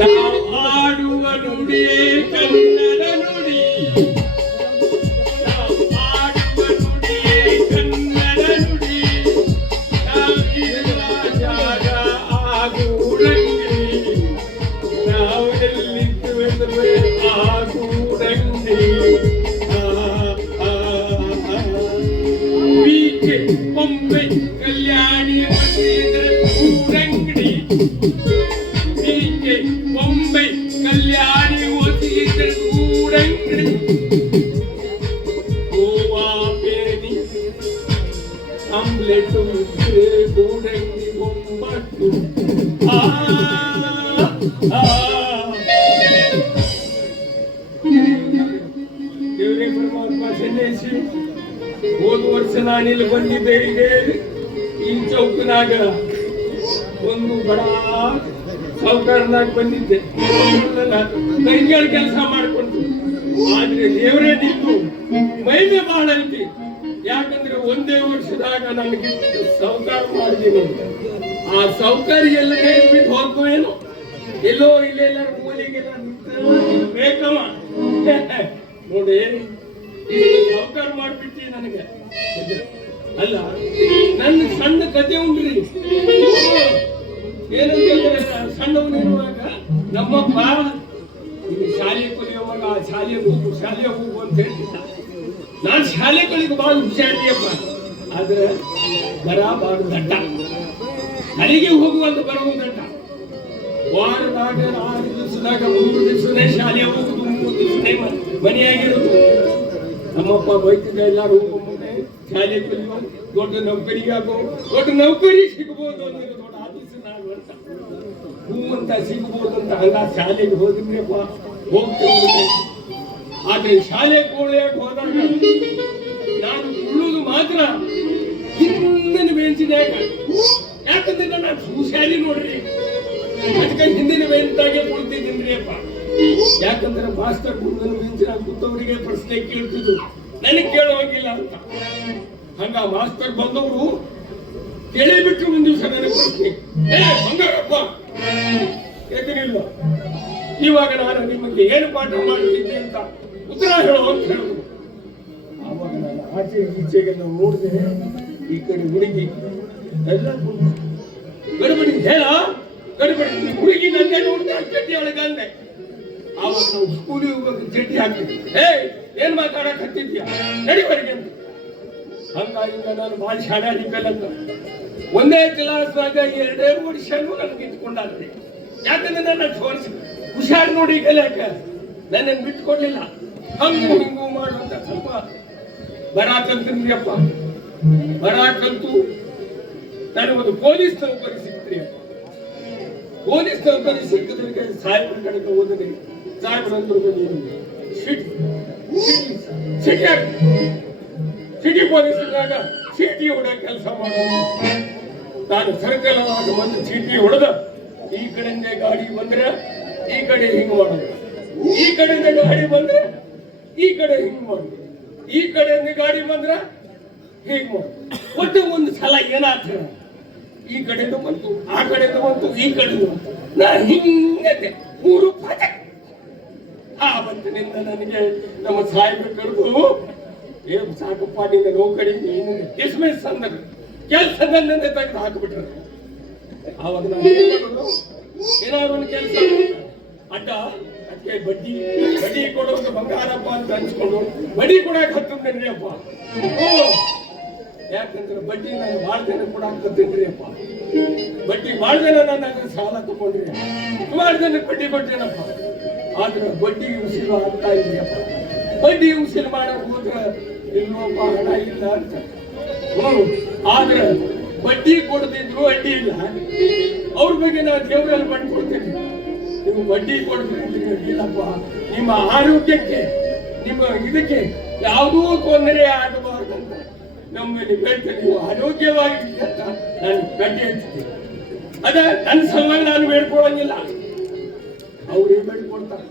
ನಾವು ಆಡುವ ನುಡಿಯೇ ಕನ್ನಡ ನುಡಿ. ನಾವು ಆಡುವ ನುಡಿಯೇ ಕನ್ನಡ ನುಡಿ. ನಾವಿರುವ ಜಾಗ ಆಗೂಡಂಗಿ. ನಾವು ಎಲ್ಲಿದ್ದೇವೆ ಆಗೂಡಂಗಿ. ಬೀಚೆ ಬೊಂಬೆ ಕಲ್ಯಾಣಿ ಮಸೀದ್ರ ಊರಂಗಡಿ. ಬೀಚೆ ಬೊಂಬೆ ಕಲ್ಯಾಣಿ ಮಸೀದ್ರ ಊರಂಗಡಿ. ಗೋವಾ ಬೇನಿ ಆಮ್ಲೆಟ್ ಊರಂಗಿ ಬೊಂಬಟ್ಟು. ದೇವರೇ ಪರಮಾತ್ಮ ಸನ್ಯಾಸಿ. ಹೋದ ವರ್ಷ ನಾನಿಲ್ಲಿ ಬಂದಿದ್ದೆ. ಈ ಚೌಕನಾಗ ಒಂದು ಬಡ ಸಾವುಕಾರನಾಗ ಬಂದಿದ್ದೆ. ಕೈಗಳು ಕೆಲಸ ಮಾಡ್ಕೊಂಡು, ಆದ್ರೆ ದೇವರೇ ನಿಂತು ಮೈಮೆ ಬಹಳ ಐತಿ. ಯಾಕಂದ್ರೆ ಒಂದೇ ವರ್ಷದಾಗ ನನಗೆ ಸಾವುಕಾರ ಮಾಡಿದೀನಿ. ಆ ಸಾವುಕಾರ ಎಲ್ಲ ಬಿಟ್ಟು ಹೋಗ್ತೋ ಏನೋ, ಎಲ್ಲೋ ಇಲ್ಲೆಲ್ಲರ ಮೂಲಿಗೆಲ್ಲ ಬೇಕಮ್ಮ ನೋಡಿ. ಸಾವುಕಾರ ಮಾಡ್ಬಿಟ್ಟಿ ನನಗೆ. ಅಲ್ಲ, ನನ್ನ ಸಣ್ಣ ಕತೆ ಉಂಟ್ರಿ. ಏನಂತಂದ್ರೆ ಸಣ್ಣವನಿರುವಾಗ ನಮ್ಮಪ್ಪ ಶಾಲೆ ಕಲಿಯುವಾಗ ಶಾಲೆ ಹೋಗು ಅಂತ ಹೇಳ್ತಿದ್ದ. ನಾನು ಶಾಲೆ ಕಲಿಗೆ ಬಹಳ ಹುಷಾರಿಯಪ್ಪ. ಆದ್ರೆ ಬರ ಬಾಳ ದಟ್ಟ. ಅಲ್ಲಿಗೆ ಹೋಗುವಂತ ಬರುವ ದಟ್ಟ. ವಾರದಾಗ 6 ದಿವಸದಾಗ 3 ದಿವಸನೇ ಶಾಲೆ ಹೋಗುದು, 3 ದಿವಸನೇ ಮನೆಯಾಗಿರುದು. ನಮ್ಮಪ್ಪ ಬೈತಿದ್ದ, ಎಲ್ಲಾರು ಹೋಗ್ಕೊಂಡೆ ಶಾಲೆ ಕಲಿಯೋ, ದೊಡ್ಡ ನೌಕರಿಗೆ ಆಗೋ, ದೊಡ್ಡ ನೌಕರಿ ಸಿಗ್ಬೋದು ಅನ್ನೋದು ದೊಡ್ಡ ಆಫೀಸರ್ ಅಂತ ಹೂ ಅಂತ ಸಿಗ್ಬೋದು ಅಂತ. ಹಂಗ ಶಾಲೆಗೆ ಹೋದ್ರಪ್ಪ ಹೋಗ್ತೇವೆ. ಆದ್ರೆ ಶಾಲೆ ಕೋಳಿಯಾಗ ಹೋದಾಗ ನಾನು ಉಳುದು ಮಾತ್ರ ಹಿಂದಿನ ಬೆಂಚಿನಾಗ. ಯಾಕಂದ್ರೆ ನಾನು ಹುಷಾರಿ ನೋಡ್ರಿ, ಅದಕ್ಕೆ ಹಿಂದಿನ ಬೆಂಚಾಗೆ ಕುಳಿತಿದ್ದೀನಿ ಅಪ್ಪ. ಯಾಕಂದ್ರೆ ಮಾಸ್ತರ್ ಮುಂದಿನ ಬೆಂಚಿನಾಗ ಕೂತವರಿಗೆ ಪ್ರಶ್ನೆ ಕೇಳ್ತಿದ್ರು, ನನಗೆ ಕೇಳುವಂಗಿಲ್ಲ ಅಂತ. ಹಂಗ ಮಾಸ್ತರ್ ಬಂದವರು ಕೇಳಿಬಿಟ್ರು. ಒಂದು ದಿವಸ ನನಗೆ ಪ್ರಶ್ನೆ, ಬಂಗಾರಪ್ಪ ಎದುರಿಲ್ಲ, ಇವಾಗ ನಾನು ನಿಮಗೆ ಏನು ಪಾಠ ಮಾಡ್ತಿದ್ದೆ ಅಂತ ಉತ್ತರ ಹೇಳೋ ಅಂತ ಹೇಳಿದ್ರು. ಆವಾಗ ನಾನು ಆಚೆ ಈಚೆಗೆಲ್ಲ ನೋಡಿದೆ. ಈ ಕಡೆ ಹುಡುಗಿ ಎಲ್ಲ ಗಡಿಬಿಡಿ ಹೇಳ ಗಡಿಬಿಡಿ ಹುಡುಗಿ ನಂಗೆ ನೋಡ್ತಾ ಚಡ್ಡಿ ಒಳಗಂದೆ. ಆವಾಗ ನಾವು ಸ್ಕೂಲಿಗೆ ಹೋಗಿ ಚಡ್ಡಿ ಹಾಕ್ತಿದ್ವಿ. ಏನ್ ಮಾತಾಡಕ್ ಹತ್ತಿದ್ಯಾ ನಡಿವರೆಗೆ ಅಂತ. ಹಂಗಾಗಿ ನಾನು ಭಾಳ ಶಾಣಾಡಿಕಲ್ಲಂತ ಒಂದೇ ಕ್ಲಾಸ್ನಾಗ 2 ವರ್ಷನೂ ನನಗೆ ಇಟ್ಕೊಂಡಾಗ್ತದೆ. ಯಾಕಂದ್ರೆ ನನ್ನ ಹುಷಾರು ನೋಡಿ ಕಲಿಯಾಕ ನನ್ನನ್ನು ಬಿಟ್ಕೊಡ್ಲಿಲ್ಲ. ಹಂಗು ಹಿಂಗು ಮಾಡುವಂತ ಸ್ವಲ್ಪ ಬರ ಕಲ್ತಿದ್ರಿಯಪ್ಪ. ಬರ ಕಲ್ತು ನನಗೊಂದು ಪೊಲೀಸ್ ನೌಕರಿ ಸಿಕ್ತ್ರಿ ಅಪ್ಪ. ಪೊಲೀಸ್ ನೌಕರಿ ಸಿಕ್ಕಿದ್ರೆ ಸಾಹೇಬ್ರ ಕಡೆಗೆ ಹೋದರೆ ಸಾಹೇಬ್ರಂದ್ರು ಸಿಟಿ ಪೊಲೀಸ್ನಾಗ ಚೀಟಿ ಹೊಡೆಯ ಕೆಲಸ ಮಾಡೋದು. ನಾನು ಸರ್ಕಲ್ನಾಗ ಬಂದು ಚೀಟಿ ಹೊಡೆದ, ಈ ಕಡೆಯಿಂದ ಗಾಡಿ ಬಂದ್ರೆ ಈ ಕಡೆ ಹಿಂಗ್ ಮಾಡೋದು, ಈ ಕಡೆಯಿಂದ ಗಾಡಿ ಬಂದ್ರೆ ಈ ಕಡೆ ಹಿಂಗ್ ಮಾಡೋದು, ಈ ಕಡೆಯಿಂದ ಗಾಡಿ ಬಂದ್ರೆ ಹೀಗ್ ಮಾಡೋದು. ಒಟ್ಟು ಒಂದು ಸಲ ಏನಾಗ್ತದೆ, ಈ ಕಡೆಯಿಂದ ಬಂತು, ಆ ಕಡೆಯಿಂದ ಬಂತು, ಈ ಕಡೆಯಿಂದ ಬಂತು. ನಾ ಹಿಂಗತೆ 3 ಪದ ಆ ಬಂತಿನಿಂದ ನನಗೆ ನಮ್ಮ ಸಾಹೇಬರು ಕರೆದು, ಏನು ಸಾಕಪ್ಪ ನಿನ್ನ ನೌಕರಿ ಡಿಸ್ಮಿಸ್ ಅಂದರು. ಕೆಲಸದನ್ನೇ ತೆಗೆದು ಹಾಕಿಬಿಟ್ರು. ಆವಾಗ ನಾನು ಏನಾದ್ರು ಒಂದು ಕೆಲಸ ಅಡ್ಡ ಅದಕ್ಕೆ ಬಡ್ಡಿ ಕೊಡೋದು ಬಂಗಾರಪ್ಪ ಅಂತ ಅನ್ಸ್ಕೊಂಡು ಬಡ್ಡಿ ಕೊಡಕ್ಕೆ ಹತ್ತಿದ್ರಿ ಅಪ್ಪ. ಯಾಕಂದ್ರೆ ಬಡ್ಡಿ ನಾನು ಭಾಳ ಜನ ಕೊಡಕ್ಕೆ ಹತ್ತಿದ್ರಿ ಅಪ್ಪ. ಬಡ್ಡಿ ಭಾಳ ಜನ ನನ್ನ ಸಾಲ ತಗೊಂಡ್ರಿ, ಸುಮಾರು ಜನಕ್ಕೆ ಬಡ್ಡಿ ಕೊಟ್ಟೇನಪ್ಪ. ಆದ್ರೆ ಬಡ್ಡಿ ಉಸಿರು ಆಗ್ತಾ ಇದ್ರಿಯಪ್ಪ. ಬಡ್ಡಿ ಉಸಿರು ಮಾಡಕ್ ಹೋದ್ರೆ ಇನ್ನೊಬ್ಬ ಹಣ ಇಲ್ಲ ಅಂತ. ಆದ್ರೆ ಬಡ್ಡಿ ಕೊಡ್ತಿದ್ರು ಅಡ್ಡಿ ಇಲ್ಲ. ಅವ್ರ ಬಗ್ಗೆ ನಾನು ದೇವರಲ್ಲಿ ಮಾಡ್ಕೊಡ್ತೇನೆ. ನೀವು ಬಡ್ಡಿ ಕೊಡ್ತಿದ್ರೆ ಇಲ್ಲಪ್ಪ, ನಿಮ್ಮ ಆರೋಗ್ಯಕ್ಕೆ ನಿಮ್ಮ ಇದಕ್ಕೆ ಯಾವುದೂ ತೊಂದರೆ ಆಗಬಾರ್ದಂತ ನಮ್ಮಲ್ಲಿ ಹೇಳ್ತೇನೆ. ನೀವು ಆರೋಗ್ಯವಾಗಿ ಅಂತ ನಾನು ಗಡ್ಡೆ ಹಚ್ತೀನಿ. ಅದ ನನ್ನ ಸಲುವಾಗಿ ನಾನು ಬೇಡ್ಕೊಳ್ಳಂಗಿಲ್ಲ, ಅವ್ರೇ ಬೇಡ್ಕೊಡ್ತಾರೆ.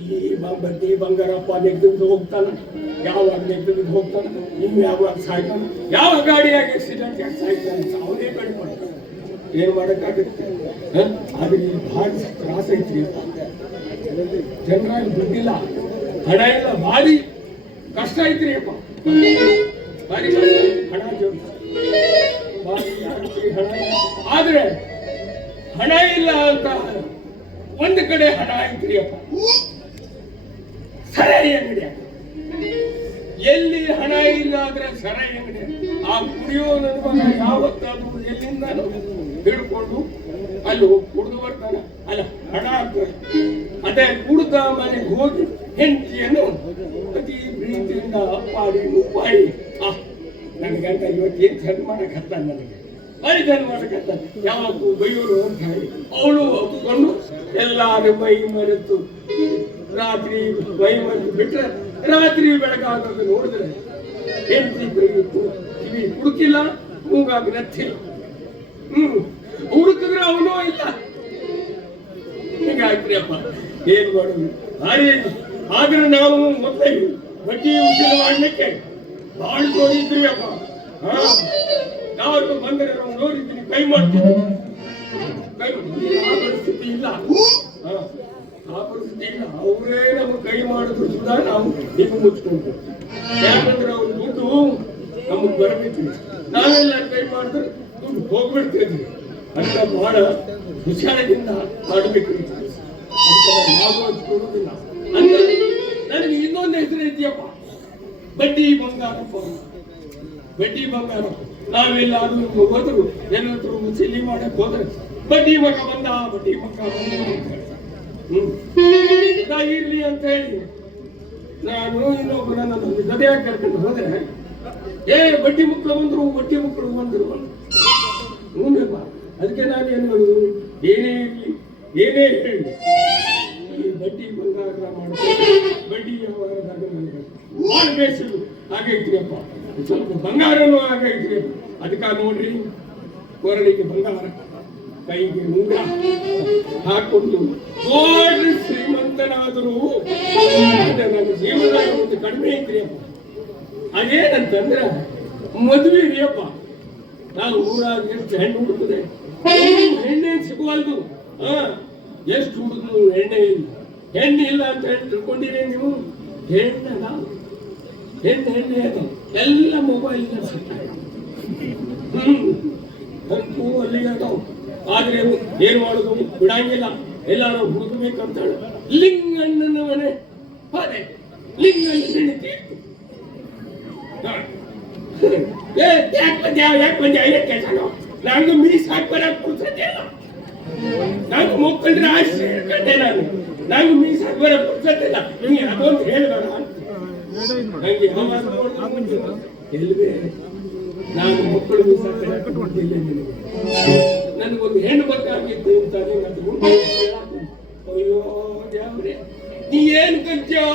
ಈ ಬಡ್ಡಿ ಬಂಗಾರಪ್ಪ ನೆಗ್ದು ಹೋಗ್ತಾನ, ಯಾವಾಗ ನೆಗ್ದು ಹೋಗ್ತಾನ, ನೀವು ಯಾವಾಗ ಸಾಯ್ತಾನ, ಯಾವ ಗಾಡಿಯಾಗಿ ಆಕ್ಸಿಡೆಂಟ್ ಯಾಕೆ ಸಾಯ್ತಾನೆ, ಅವರೇ ಬೇಡ್ಕೊಡ್ತಾರೆ. ಏನು ಮಾಡೋಕ್ಕಾಗುತ್ತೆ? ಆದ್ರೆ ಭಾಳ ತ್ರಾಸ ಐತ್ರಿ. ಜನರಾಗಿ ದುಡ್ಡಿಲ್ಲ, ಹಣ ಇಲ್ಲ, ಭಾರಿ ಕಷ್ಟ ಐತ್ರಿ ಅಪ್ಪ. ಭಾರಿ ಕಷ್ಟ, ಹಣ ಹಣ ಆದ್ರೆ ಹಣ ಇಲ್ಲ ಅಂತ ಒಂದು ಕಡೆ ಹಣ ಐತ್ರಿ ಅಪ್ಪ, ಸರಾಯಿ ಅಂಗಡಿ. ಎಲ್ಲಿ ಹಣ ಇಲ್ಲ ಆದ್ರೆ ಸರಾಯಿ ಅಂಗಡಿ. ಆ ಕುಡಿಯೋ ನನ್ನ ಮಗ ಯಾವತ್ತಾದ್ರೂ ಎಲ್ಲಿಂದ ಹಿಡ್ಕೊಂಡು ಅಲ್ಲಿ ಹೋಗಿ ಕುಡಿದು ಬರ್ತಾನ, ಅಲ್ಲ ಹಣ ಆಗ್ತದೆ. ಅದೇ ಕುಡ್ದ ಮನೆಗೆ ಹೋಗಿ ಹೆಂಡತಿಯನ್ನು ಅತಿ ಪ್ರೀತಿಯಿಂದ ಅಪ್ಪಾಡಿ ಮುಪ್ಪಾಡಿ, ನನಗಂತ ಇವತ್ತೇನು ಚಂದ ಮಾಡಕತ್ತ, ನನಗೆ ಭಾರಿ ಚಂದ ಮಾಡಕತ್ತ, ಯಾವತ್ತು ಬೈಯೋರು ಅಂತ ಹೇಳಿ ಅವಳು ಒಪ್ಪಿಕೊಂಡು ಎಲ್ಲಾರು ಮೈ ಮರೆತು ರಾತ್ರಿ ಮೈ ಮರೆತು ಬಿಟ್ರೆ ರಾತ್ರಿ ಬೆಳಗಾಗೋದು ನೋಡಿದ್ರೆ ಹೆಂಡತಿ ಬೈಯಿತ್ತು, ಕಿವಿ ಹುಡುಕಿಲ್ಲ, ಮೂಗಾಗಿ ನಚ್ಚಿಲ್ಲ. ಹುಡುಕಿದ್ರೆ ಅವನೂ ಇಲ್ಲ. ಹೀಗಾಯ್ತ್ರಿ ಅಪ್ಪ, ಏನ್ ಮಾಡೋದು ಭಾರಿ. ಆದ್ರೆ ನಾವು ಮೊದಲೇ ಬಡ್ಡಿ ಉಚಿತ ಮಾಡ್ಲಿಕ್ಕೆ ಬಹಳ ನೋಡಿದ್ರಿ ಅಪ್ಪ. ನಾವು ಬಂದರೆ ನಾವು ನೋಡಿದ್ದೀನಿ, ಕೈ ಮಾಡ್ತೀವಿ. ಆ ಪರಿಸ್ಥಿತಿ ಇಲ್ಲ, ಆ ಪರಿಸ್ಥಿತಿ ಇಲ್ಲ. ಅವರೇ ನಮ್ಗೆ ಕೈ ಮಾಡಿದ್ರು ಸುಧಾ ನಾವು ನೀವು ಮುಚ್ಕೊಂಡು. ಯಾಕಂದ್ರೆ ಅವ್ರ ದುಡ್ಡು ನಮಗ್ ಬರಬೇಕು, ನಾವೆಲ್ಲ ಕೈ ಮಾಡಿದ್ರೆ ದುಡ್ಡು ಹೋಗ್ಬಿಡ್ತಿದ್ವಿ ಅಂತ ಬಹಳ ಹುಷಾರದಿಂದ ಮಾಡಬೇಕು. ಕೊಡುದಿಲ್ಲ ಅಂತ ನನಗೆ ಇನ್ನೊಂದು ಹೆಸರು ಇದೆಯಪ್ಪ, ಬಡ್ಡಿ ಬಂಗಾರಪ್ಪ. ಬಡ್ಡಿ ಬಂಗಾರಪ್ಪ. ನಾವೆಲ್ಲಾದ್ರೂ ಹೋದ್ರು ಎಲ್ಲಾದ್ರೂ ಮುಚ್ಚಲಿ ಮಾಡಕ್ ಹೋದ್ರೆ ಬಡ್ಡಿ ಮಗ ಬಂದ, ಬಡ್ಡಿ ಮಗ ಬಂದ ಇರ್ಲಿ ಅಂತ ಹೇಳಿ ನಾನು ಇನ್ನೊಬ್ಬರ ನನ್ನ ಗದೆಯಾಗಿ ಕರ್ಕೊಂಡು ಹೋದ್ರೆ, ಬಡ್ಡಿ ಮಕ್ಕಳು ಬಂದ್ರು, ಬಡ್ಡಿ ಮಕ್ಕಳು ಬಂದ್ರು. ಹ್ಞೂನಪ್ಪ. ಅದಕ್ಕೆ ನಾನು ಏನ್ ಮಾಡೋದು, ಏನೇ ಇರ್ಲಿ ಏನೇ ಹೇಳಿ ಈ ಬಡ್ಡಿ ಬಂಗಾರ ಮಾಡ್ತಾರೆ, ಬಡ್ಡಿ ವ್ಯವಹಾರದಾಗ ಭಾಳ ಬೇಸರು ಆಗೈತ್ರಿ ಅಪ್ಪ. ಸ್ವಲ್ಪ ಬಂಗಾರನೂ ಆಗೈತ್ರಿ. ಅದಕ್ಕ ನೋಡ್ರಿ, ಕೊರಳಿಗೆ ಬಂಗಾರ, ಕೈಗೆ ಮುಂಗ ಹಾಕೊಂಡು ದೊಡ್ಡ ಶ್ರೀಮಂತನಾದರೂ ನನ್ನ ಜೀವನದಾಗ ಒಂದು ಕಡಿಮೆ ಐತ್ರಿ ಅಪ್ಪ. ಅದೇನಂತಂದ್ರೆ ಮದುವೆ ರೀ ಅಪ್ಪ. ನಾನು ಊರಾಗ ಎಷ್ಟು ಹೆಣ್ಣು ಹುಡುಕದೆ, ಹೆಣ್ಣೆ ಸಿಗುವಲ್ದು. ಎಷ್ಟು ಹುಡುಗರು ಹೆಣ್ಣೆ ಇಲ್ಲ, ಹೆಣ್ಣು ಇಲ್ಲ ಅಂತ ಹೇಳಿ ತಿಳ್ಕೊಂಡಿರಿ ನೀವು. ಹೆಣ್ಣದ ಹೆಣ್ಣೆ ಅದ, ಎಲ್ಲ ಮೊಬೈಲ್ ಅಂತೂ ಅಲ್ಲಿಗೆ ಅದಾವ. ಆದ್ರೆ ಏನ್ ಮಾಡುದು, ಬಿಡಂಗಿಲ್ಲ, ಎಲ್ಲಾರು ಹುಡುಕಬೇಕಂತ ಹೇಳಿ ಲಿಂಗಣ್ಣನ ಮನೆ ಅದೇ ಲಿಂಗಣ್ಣ ಹೆಣ್ಣಿತಿ. ಯಾಕೆ ಬಂದ್ಯಾ ಕೆಲಸ? ನಾನು ಮೀಸ್ ಹಾಕ್ಬರಕ್ ಕುಡ್ಸತ್ತೆ, ನಾನು ಮಕ್ಕಳ್ರೆ ಆಸೆ ಕಂಡೆ. ನಾನು ಮೀಸ್ ಹಾಕ್ಬರಕ್ ಕುಡ್ಸತ್ತಿಲ್ಲ. ನಿಮ್ಗೆ ಅದೊಂದು ಹೇಳ್ಬೇಡ ನಂಗೆ. ಎಲ್ವೇ ನಾನು ಮಕ್ಕಳು ಮೀಸ್ ಹಾಕಿಲ್ಲ, ನನಗೊಂದು ಹೆಣ್ಣು ಬೇಕಾಗಿತ್ತು ಅಂತ. ಅಯ್ಯೋ ದೇವ್ರೆ, ನೀ ಏನ್ ಕಲ್ತ್ಯೋ?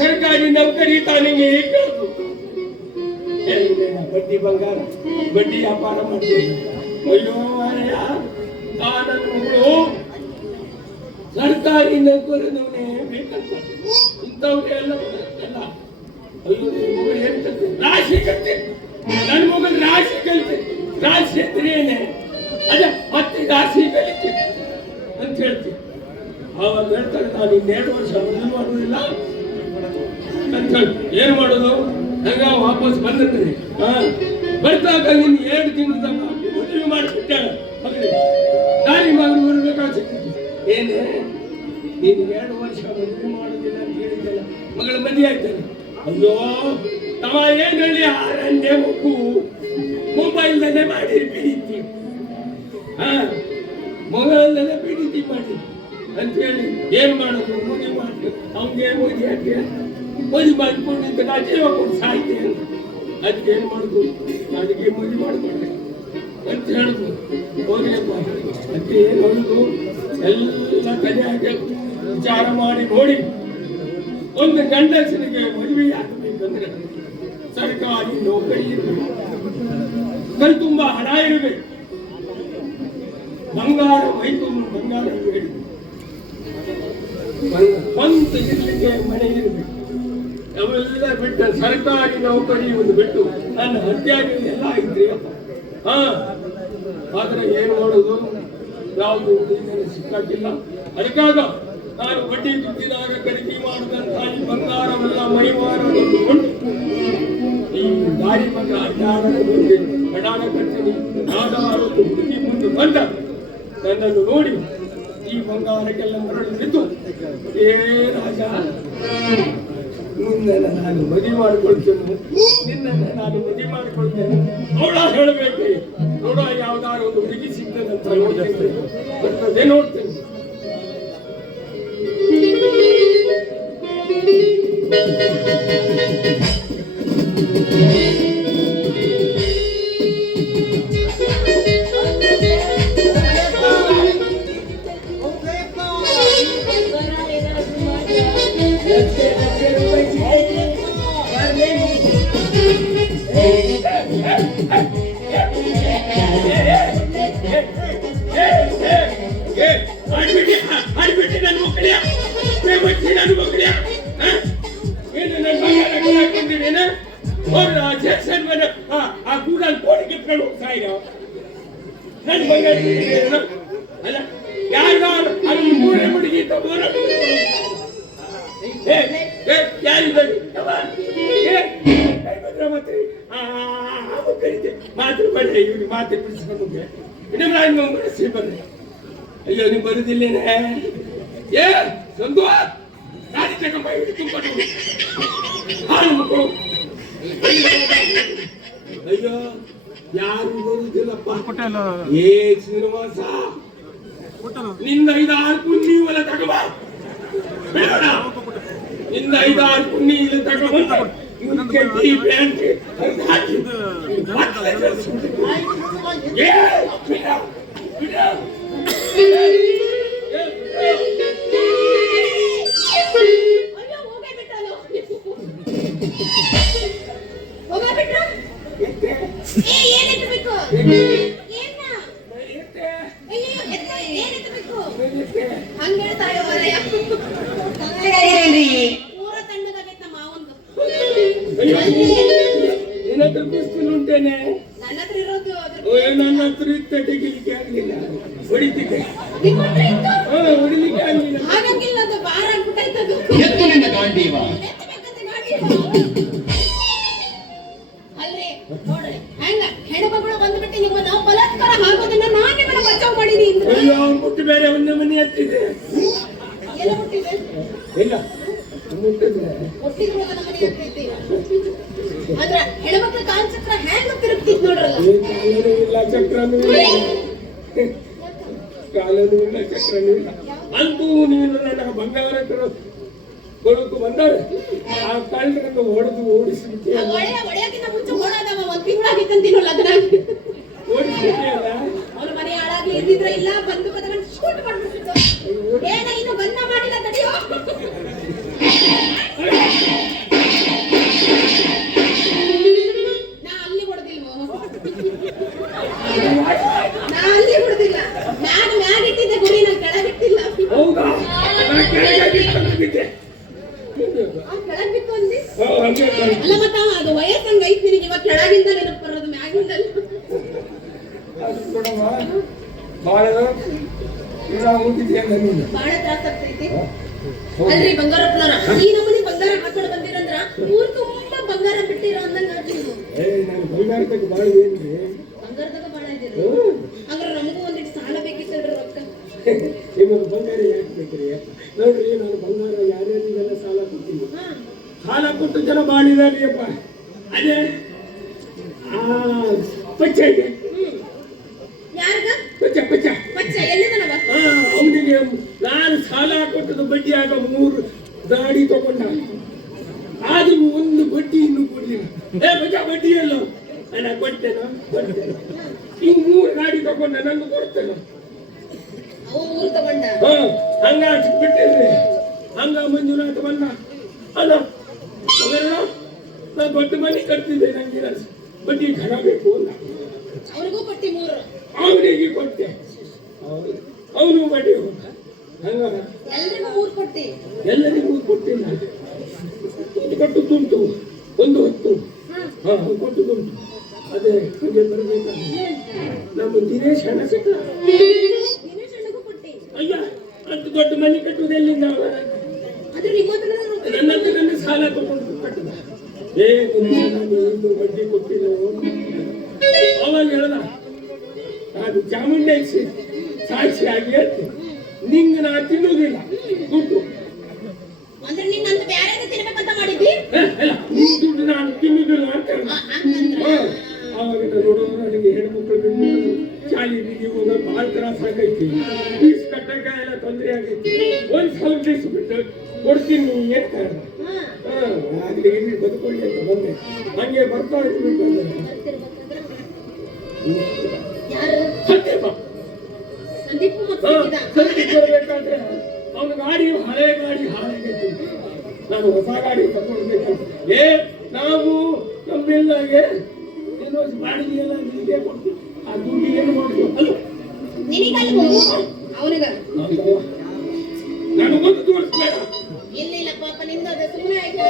ಸರ್ಕಾರಿ ನೌಕರಿ ತಾನಿಗೆ ಕೇಳ್ತು. ಬಡ್ಡಿ ಬಂಗಾರ, ಬಡ್ಡಿ ವ್ಯಾಪಾರ ಮಾಡ್ತೀನಿ. ಅಯ್ಯೋ ನನ್ನ ಮಗಳು ಸರ್ಕಾರಿ ನೌಕರನವನೇ ಬೇಕಂತ ಇಂಥವ್ರೆ ಎಲ್ಲ. ಅಯ್ಯೋ ಮಗಳು ಏನ್ ಕಲ್ತೆ? ರಾಶಿ ಕಲ್ತೆ. ನನ್ನ ಮಗಳು ರಾಶಿ ಕಲ್ತೆ. ರಾಶಿ ಅಂದ್ರೆ ಏನೇ? ಅದ ಮತ್ತೆ ರಾಶಿ ಕಲಿತೆ ಅಂತ ಹೇಳ್ತೀನಿ. ಅವಾಗ ಹೇಳ್ತಾರೆ, ನಾನು ಇನ್ನೆರಡು ವರ್ಷ ಮದುವೆ ಮಾಡುವುದಿಲ್ಲ ಅಂತ ಹೇಳಿ. ಏನ್ ಮಾಡೋದು? ಹಂಗ ವಾಪಸ್ ಬಂದಿರ್ತೀನಿ. ಬರ್ತಾಗ ನಿನ್ 2 ತಿಂಗಳ ತನಕ ಮದುವೆ ಮಾಡಿಬಿಟ್ಟಾಗ ಮಗಳಿಗೆ ದಾರಿ ಮಗನು ಬರ್ಬೇಕಾಗ್ತದೆ. ಏನೇ ನೀನು 2 ವರ್ಷ ಮದುವೆ ಮಾಡುದಿಲ್ಲ ಅಂತ ಹೇಳಿದ್ದಲ್ಲ, ಮಗಳ ಮದುವೆ ಆಯ್ತಲ್ಲ. ಅಯ್ಯೋ ತಮ್ಮ ಏನ್ ಹೇಳಿ, 6ನೇ ಮಗು ಮೊಬೈಲ್ದಲ್ಲೇ ಮಾಡಿ ಪ್ರೀತಿ, ಮೊಬೈಲ್ದಲ್ಲೇ ಪ್ರೀತಿ ಮಾಡಿ ಅಂತ ಹೇಳಿ ಏನ್ ಮಾಡೋದು? ಮದುವೆ ಮಾಡಿ ಅವ್ನಿಗೆ ಮದುವೆ ಹಾಕಿ ಮದುವೆ ಮಾಡಿಕೊಂಡಿದ್ದ ನಾ ಜೀವ ಕೊಟ್ಟು ಸಾಯ್ತೇನೆ. ಅದಕ್ಕೆ ಏನ್ ಮಾಡುದು? ಅದಕ್ಕೆ ಮದುವೆ ಮಾಡಿಕೊಂಡೆ ಅಂತ ಹೇಳುದು. ಹೋಗ್ಲಿಪ್ಪ, ಅದಕ್ಕೆ ಏನ್ ಹೇಳುದು? ಎಲ್ಲ ಕಲಿಯಾಗಿ ವಿಚಾರ ಮಾಡಿ ನೋಡಿ, ಒಂದು ಗಂಡಸನಿಗೆ ಮದುವೆ ಆಗಬೇಕಂದ್ರೆ ಸರ್ಕಾರಿ ನೌಕರಿ ಇರಬೇಕು, ಕೈ ತುಂಬ ಹಣ ಇರಬೇಕು, ಬಂಗಾರ ಮೈ ತುಂಬ ಬಂಗಾರ ಇರಬೇಕು, ಸ್ವಂತ ಇರ್ಲಿಕ್ಕೆ ಮನೆ ಇರಬೇಕು. ಅವೆಲ್ಲ ಬಿಟ್ಟು ಸರ್ಕಾರಿ ನೌಕರಿ ಒಂದು ಬಿಟ್ಟು ನನ್ನ ಹತ್ಯಾಗಿ ಎಲ್ಲ ಇದ್ರಿ. ಆದ್ರೆ ಏನ್ ಮಾಡೋದು? ಯಾವುದು ಸಿಕ್ಕಾಗಿಲ್ಲ. ಅದಕ್ಕಾಗ ನಾನು ಬಡ್ಡಿ ದುಡ್ಡಿದಾಗ ಖರೀದಿ ಮಾಡಿದಂತಹ ಈ ಬಂಗಾರವೆಲ್ಲ ಮೈಮಾರಗೊಂಡು ಈ ದಾರಿ ಬಂದ ಅಡ್ಡಾಡದ ಮುಂದೆ ಕಡಾಡ ಕಟ್ಟಿನಿ ಆಧಾರದ್ದು ಹುಡುಗಿ ಮುಂದೆ ಬಂದ ನನ್ನನ್ನು ನೋಡಿ ಈ ಬಂಗಾರಕ್ಕೆಲ್ಲ ಮರಳು ಬಿದ್ದು, ಏ ರಾಜ, ನಿನ್ನನ್ನು ನಾನು ಮದುವೆ ಮಾಡಿಕೊಳ್ತೇನೆ, ನಿನ್ನನ್ನು ನಾನು ಮದುವೆ ಮಾಡಿಕೊಳ್ತೇನೆ. ಅವಳ ಹೇಳಬೇಕು, ನೋಡ ಯಾವ್ದಾರು ಒಂದು ಹುಡುಗಿ ಸಿಗ್ತದಂತ ನೋಡ್ತೇನೆ, ಬರ್ತದೆ ನೋಡ್ತೇನೆ. ಅಯ್ಯೋ, ನೀವು ಬರುದಿಲ್ಲೇನೆ? ಏ ಸಂತು, ಗಾಡಿ ತಗೊಂಬ, ತುಂಬಿಕೊಂಡು ಹಾಲು ಮಕ್ಕಳು. ಅಯ್ಯೋ, ಯಾರು ಬರುದಿಲ್ಲಪ್ಪ. ಏ ಶ್ರೀನಿವಾಸ, ನಿಂದ 5-6 ಪುಣ್ಯ ಇವಲ್ಲ ತಗೊಂಬ. ಬೇಡ, ನಿಂದ 5-6 ಪುಣ್ಯ ಇಲ್ಲ ತಗೊಂಬ. ಕೆಟ್ಟಿ ಪ್ಯಾಂಟ್ ಹಾಕಿ ಉಂಟೇನೆ. ನನ್ನ ಹತ್ರ ಇತ್ತ ತೆಗಿಲಿಕ್ಕೆ ಆಗಲಿಲ್ಲ, ಹೊಡಿತಿದ್ದೆ. ಹೊಡಿಲಿಕ್ಕೆ ಆಗಲಿಲ್ಲ. ಮುಟ್ಟು ಬೇರೆ ಒಂದು ಮನೆ ಹತ್ತಿದೆ. ಇಲ್ಲ ಹೆಣ್ಮಕ್ಳ ಕಾಲಚಕ್ರ ಹೆಂಗ ತಿರುಗ್ತಿದ್ ನೋಡ್ರಲ್ಲ. ಚಕ್ರನೂ ಕಾಲನೂ ಇಲ್ಲ, ಚಕ್ರನೂ ಇಲ್ಲ. ಅಂತೂ ನೀನು ನನ್ನ ಬಂಗಾರ ಕೊಳಕು ಬಂದರೆ ಆ ಕಳ್ಳರನ್ನು ಹೊಡೆದು ಓಡಿಸ್ಬಿಟ್ಟಿಯಲ್ಲ. ಒಡೆಯಕ್ಕಿಂತ ಮುಂಚೆ ಓಡೋದವ, ಒಂದ್ ತಿಂಗಳಾಗಿತ್ತಂತೀನೋ ಲಗ್ನ. ಓಡಿಸ್ಬಿಟ್ಟಿಯಲ್ಲ. ಅವ್ರ ಮನೆ ಹಾಳಾಗ್ಲಿ ಇದ್ದಿದ್ರೆ ಇಲ್ಲ, ಬಂದು ಕದವನ್ನು ಶೂಟ್ ಮಾಡ್ಬಿಟ್ಟಿದ್ದು. ಏನ ಇನ್ನು ಬಂದ ಮಾಡಿಲ್ಲ, ತಡೆಯೋ. ನಾ ಅಲ್ಲಿ ಹೊಡೆದಿಲ್ಲ, ಮ್ಯಾಗ ಇಟ್ಟಿದ್ದೆ ಗುರಿ, ನಾನು ಕೆಳಗಿಟ್ಟಿಲ್ಲ. ಹೌದಾ? ಕೆಳಗ್ ಬಿತ್ತು ಅಂದಿ. ಅಲ್ಲ ಮತ್ತ ಅದು ವಯಸ್ಸಂಗ ಐತಿ ನಿನಗೆ, ಇವಾಗ ಕೆಳಗಿಂದ ನೆನಪು ಬರೋದು, ಮ್ಯಾಗಿಂದ ಬಹಳ ತ್ರಾಸ ಆಗ್ತೈತಿ. ಅಲ್ರಿ ಬಂಗಾರಪ್ಪನವ್ರ, ಈ ನಮ್ಮನೆ ಬಂಗಾರ ಹಾಕೊಂಡು ಬಂದಿರಂದ್ರ ಊರ್ ತುಂಬಾ ಬಂಗಾರ ಬಿಟ್ಟಿರೋ ಅಂದಂಗ ಆಗ್ತಿದ್ರು. ಬಂಗಾರದಾಗ ಬಾಳ ಇದ್ದೀರಿ. ಹಂಗಾರ ನಮಗೂ ಒಂದಿಟ್ಟು ಸಾಲ ಬೇಕಿತ್ತಲ್ರಿ ರೊಕ್ಕ. ನಿಮಗೆ ಬಂಗಾರ ಯಾಕೆ ಬೇಕ್ರಿ? ನೋಡ್ರಿ, ನಾನು ಬಂಗಾರ ಯಾರ್ಯಾರಿಗೆಲ್ಲ ಸಾಲ ಕೊಟ್ಟಿಲ್ಲ. ಸಾಲ ಕೊಟ್ಟು ಜನ ಬಾಳಿದಾರಿ ಅಪ್ಪ. ಅದೇ ಪಚ್ಚಗೆ ಅವನಿಗೆ ನಾನು ಸಾಲ ಕೊಟ್ಟದ ಬಡ್ಡಿ ಆಗ 3 ಗಾಡಿ ತಗೊಂಡ, ಆದ್ರೂ ಒಂದು ಬಡ್ಡಿ ಇನ್ನೂ ಕೊಡ್ಲಿಲ್ಲ. ಬಡ್ಡಿ ಎಲ್ಲ ನಾನು ಕೊಡ್ತೇನೆ, ಈ 3 ಗಾಡಿ ತಗೊಂಡ ನಂಗೆ ಕೊಡ್ತೇನೆ. ಹಂಗ ಬಿಟ್ಟಿದ್ರಿ. ಹಂಗ ಮಂಜುನಾಥ ಬಣ್ಣ ಅಲ್ಲ, ನಾನು ದೊಡ್ಡ ಮನೆ ಕಟ್ತಿದ್ದೆ, ನಂಗೆ ಬಡ್ಡಿ ಹಣ ಬೇಕು ಅಂತ ಅವನಿಗೆ ಕೊಟ್ಟೆ. ಅವನು ಬಡ್ಡಿ ಹಂಗ ಎಲ್ಲರಿಗೂ ಕೊಟ್ಟಿಲ್ಲ. ಕೊಟ್ಟು ತುಂಟು ಒಂದು ಹೊತ್ತು ಕೊಟ್ಟು ತುಂಟು. ಅದೇ ಹಂಗೆ ಬರ್ಬೇಕಾದ್ರೆ ನಮ್ಮ ದಿನೇಶ್ ಹಣ ಸಿಕ್ಕ. ಅಂತ ದೊಡ್ಡ ಮನೆ ಕಟ್ಟುವುದು ಎಲ್ಲಿಂದ ಅವ? ಆದ್ರೆ ನಿಮ್ಮ ಹತ್ರ ನನ್ನ ಹತ್ರ ನನ್ನ ಸಾಲ ತಗೊಂಡು ಕಟ್ಟದ. ನಾನು ಇನ್ನೂ ಬಡ್ಡಿ ಕೊಟ್ಟಿಲ್ಲ. ಅವಾಗ ಹೇಳ್ದ, ಅದು ಚಾಮುಂಡೇಶ್ವರಿ ಸಾಕ್ಷಿಯಾಗಿ ಹೇಳ್ತೀನಿ, ನಿಂಗೆ ನಾ ತಿನ್ನುವುದಿಲ್ಲ ದುಡ್ಡು. ಅಂದ್ರೆ ನಿನ್ನಂತ ಬ್ಯಾರೆ ತಿನ್ಬೇಕಂತ ಮಾಡಿದ್ವಿ. ಇಲ್ಲ, ನಿನ್ ದುಡ್ಡು ನಾನು ತಿನ್ನುವುದಿಲ್ಲ ಅಂತ ಹೇಳ್ದ. ಅವಾಗ ನೋಡೋದು ನನಗೆ ಹೆಣ್ಮಕ್ಳು ಬಿಟ್ಟು ಶಾಲೆಗೆ ಹೋಗ ಭಾಳ ತ್ರಾಸ ಆಗೈತಿ, ಫೀಸ್ ಕಟ್ಟಕ ಎಲ್ಲ ತೊಂದರೆ ಆಗೈತಿ, ಒಂದ್ ಸ್ವಲ್ಪ ದಿವಸ ಬಿಟ್ಟು ಕೊಡ್ತೀನಿ ಅಂತ ಹೇಳ್ದ. ಆಗ್ಲಿ ಇಲ್ಲಿ ಬದುಕೊಳ್ಳಿ ಅಂತ ಬಂದೆ. ಹಂಗೆ ಬರ್ತಾ ಇರ್ಬೇಕು ಸಂದೀಪ್ ಬರ್ಬೇಕಾದ್ರೆ ಅವನ ಗಾಡಿ ಹಳೆ ಗಾಡಿ ಹಾಳಾಗೈತಿ, ನಾನು ಹೊಸ ಗಾಡಿ ತಗೊಳ್ಬೇಕಂತ. ನಾವು ನಮ್ಮೆಲ್ಲಾಗೆ ಏನೋ ಬಾಡಿಗೆ ಎಲ್ಲ ನಿಮಗೆ ಕೊಡ್ತೀವಿ, ಆ ದುಡ್ಡು ಏನು ಮಾಡ್ತೀವಿ ಅಲ್ಲ ಅವನಿಗ ನನಗೊಂದು ತೋರಿಸ್ಬೇಡ. ಇಲ್ಲ ಇಲ್ಲ ಪಾಪ ನಿಂದ ಅದು ಸುಮ್ಮನೆ ಆಯ್ತು.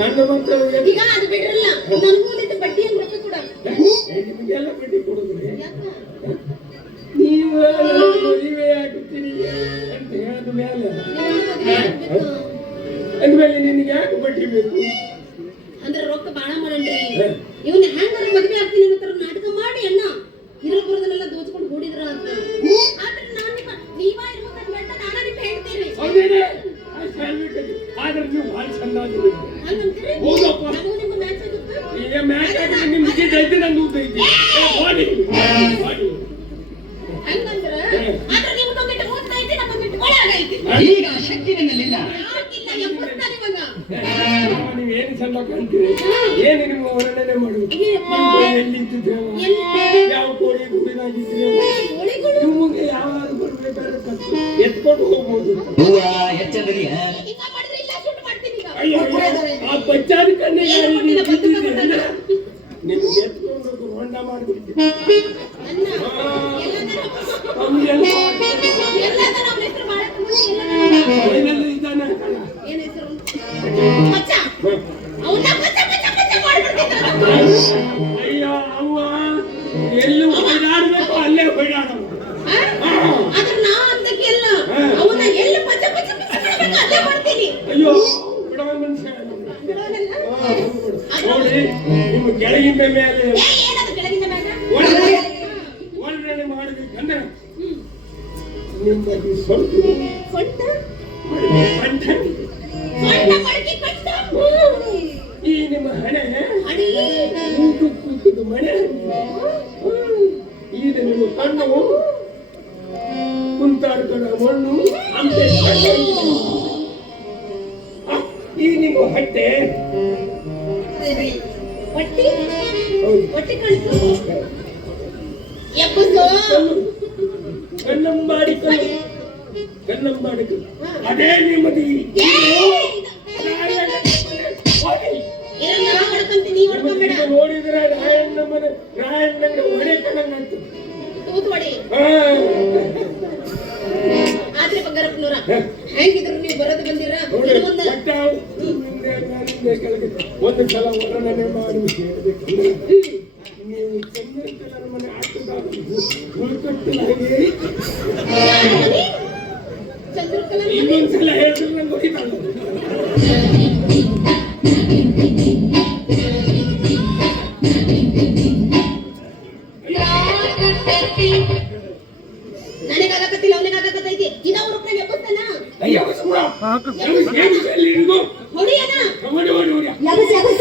ನನ್ನ ಮಕ್ಕಳು ಈಗ ಅದು ಬಿಡ್ರಲ್ಲ, ನನಗೂ ಒಂದಿಟ್ಟು ಬಡ್ಡಿ ಅಂತ ರೊಕ್ಕ ಕೊಡ. ನಿಮಗೆಲ್ಲ ಬಡ್ಡಿ ಕೊಡುದ್ರಿ, ನೀವು ಮದುವೆ ಆಗುತ್ತೀರಿ ಅಂತ ಹೇಳಿದ ಮೇಲೆ ಅಂದ್ಮೇಲೆ ನಿನಗೆ ಯಾಕೆ ಬಡ್ಡಿ ಬೇಕು? ಅಂದ್ರೆ ರೊಕ್ಕ ಬಾಳ ಮಾಡಣ್ರಿ. ಇವನ್ ಹೆಂಗಾರ ಮದ್ವೆ ಆಗ್ತೀನಿ ಅನ್ನೋ ತರ ನಾಟಕ ಮಾಡಿ ಅಣ್ಣ ಇರೋ ಬರೋದನ್ನೆಲ್ಲ ದೋಚ್ಕೊಂಡು ಹೂಡಿದ್ರ ಅಂತ. ಆದ್ರೆ ನೀವ ಇರ್ಬೇಕಂತ ಬೇಡ, ನಾನ ನಿಮ್ಗೆ ಹೇಳ್ತೀರಿ. ಆದ್ರೆ ನೀವು ಭಾಳ ಚಂದ ಆಗಿದ್ದೀರಿ. ಹೋಗಪ್ಪ, ನಿಮ್ಗೆ ಮ್ಯಾಚ್ ಆಗುತ್ತೆ. ಈಗ ಮ್ಯಾಚ್ ಆಗಿ ನಿಮ್ ವಿಕೆಟ್ ಐತಿ, ನಂದು ಊಟ ಐತಿ. ಬಾಡಿ ಹಂಗಂದ್ರ ಆದ್ರೆ ನೀವು ತೊಂಬಿಟ್ಟು ಮೂರ್ತ ಐತಿ, ನಮ್ಮ ಬಿಟ್ಟು ಒಳಗೈತಿ. ಈಗ ಶಕ್ತಿ ನನ್ನಲ್ಲಿಲ್ಲ. ಯಾಕಿಲ್ಲ ಎಂಬತ್ತಾನೆ ಮಗ. ನೀವೇನು ಚಂದ ಕಾಣ್ತೀರಿ, ಏನು ನಿಮ್ಮ ವರ್ಣನೆ ಮಾಡುವುದು? ಎಲ್ಲಿದ್ದಿದ್ದೇವ, ಯಾವ ಕೋಳಿ ಗುಡಿದಾಗಿದ್ದೀವಿ, ನಿಮಗೆ ಯಾವಾದ್ರು ಬರ್ಬೇಕಾದ್ರೆ ಎತ್ಕೊಂಡು ಹೋಗ್ಬೋದು. ಹೂವ ಹೆಚ್ಚಂದ್ರಿ ಈಗ ಮಾಡಿದ್ರೆ ಇಲ್ಲ ಶೂಟ್ ಮಾಡ್ತೀನಿ ಈಗ. ಅಯ್ಯೋ ಆ ಪಚ್ಚಾದ ಕಣ್ಣಿಗೆ ನಿಮ್ಗೆ ಎತ್ಕೊಂಡು ಹೊಂಡ ಮಾಡಿಬಿಡ್ತೀವಿ. ಅಣ್ಣ ನಮ್ಗೆಲ್ಲ ಎಲ್ಲದ ನಮ್ಮ ಹೆಸರು ಬಾಳ ತುಂಬ ಏನೆಲ್ಲ ಇದ್ದಾನೆ ಏನ್ ಹೆಸರು ಮಚ್ಚ. ಅವನ್ನ ಮಚ್ಚ ಮಚ್ಚ ಮಚ್ಚ ಮಾಡ್ಬಿಡ್ತಿದ್ದ. ಅಯ್ಯೋ ಅವ್ವ, ಎಲ್ಲಿ ಹೊಯ್ದಾಡ್ಬೇಕು ಅಲ್ಲೇ ಹೊಯ್ದಾಡೋದು. ಆದ್ರೆ ನಾ ಅಂತಕ್ಕೆಲ್ಲ ಅವನ್ನ ಎಲ್ಲಿ ಮಚ್ಚ ಮಚ್ಚ ಮಚ್ಚ ಮಾಡ್ಬೇಕು ಅಲ್ಲೇ ಮಾಡ್ತೀನಿ. ಅಯ್ಯೋ ಬಿಡೋ ಮನುಷ್ಯ ನೋಡಿ, ನಿಮ್ಮ ಕೆಳಗಿಂದ ಮೇಲೆ ಏನದು ಕೆಳಗಿಂದ ಮ್ಯಾಗ ವರ್ಣನೆ ಮಾಡಬೇಕಂದ್ರೆ ನಿಮ್ಮಲ್ಲಿ ಸ್ವಲ್ಪ ಸೊಂಟ ಕಂಠ ಸೊಂಟ ಮಡಕಿ ಕಟ್ಟ. ಈ ನಿಮ್ಮ ಹಣೆ ಅಡಿ ಕೂತು ಮನೆ, ಈಗ ನಿಮ್ಮ ಕಣ್ಣು ಕುಂತಾಡ್ಕೊಂಡ ಮಣ್ಣು ಅಂತೆ. ಈ ನಿಮ್ಮ ಹೊಟ್ಟೆ ಹೊಟ್ಟಿ ಹೊಟ್ಟಿ ಕಳ್ಸು ಎಬ್ಬಸು ಕನ್ನಂಬಾಡಿ ಕನ್ನಂಬಾಡಿ ಅದೇ ನಿಮ್ಮದಿ. ನಾ ಮಾಡ್ಕೊಂತೀನಿ, ನೀ ಮಾಡ್ಕೊಂಬೇಡ. ನೋಡಿದ್ರೆ ರಾಯಣ್ಣಂಗೆ ಒಡೆ ಕಣ್ಣಂಗಂತ ತೂತು ಹೊಡಿ. ಆದ್ರೆ ಬಂಗಾರಪ್ಪನವ್ರ ಹೆಂಗಿದ್ರು ನೀವು ಬರೋದು ಬಂದಿರ ಒಂದು ಸಲ ವರ್ಣನೆ ಮಾಡಿ ಹೇಳ್ಬೇಕಂದ್ರೆ ನೀವು ಚಂದ್ರಕಲರ ಮನೆ ಆಟದಾಗ ಉಳ್ಕಟ್ಟಿಲ್ಲ ಹಾಗೆ ಚಂದ್ರಕಲಾ ಇನ್ನೊಂದ್ಸಲ ಹೇಳಿದ್ರೆ ನಂಗೆ ಗೊತ್ತಿಲ್ಲ. ನನಗಾಗತ್ತಿಲ್ಲ, ಅವನಿಗಾಗತ್ತೈತಿ. ಇದವ್ರ ರೂಪಾಯಿ ಎಬ್ಬಸ್ತಾನ ಅಯ್ಯೋ ಹೊಡಿಯನ ಎಬ್ಬಸ್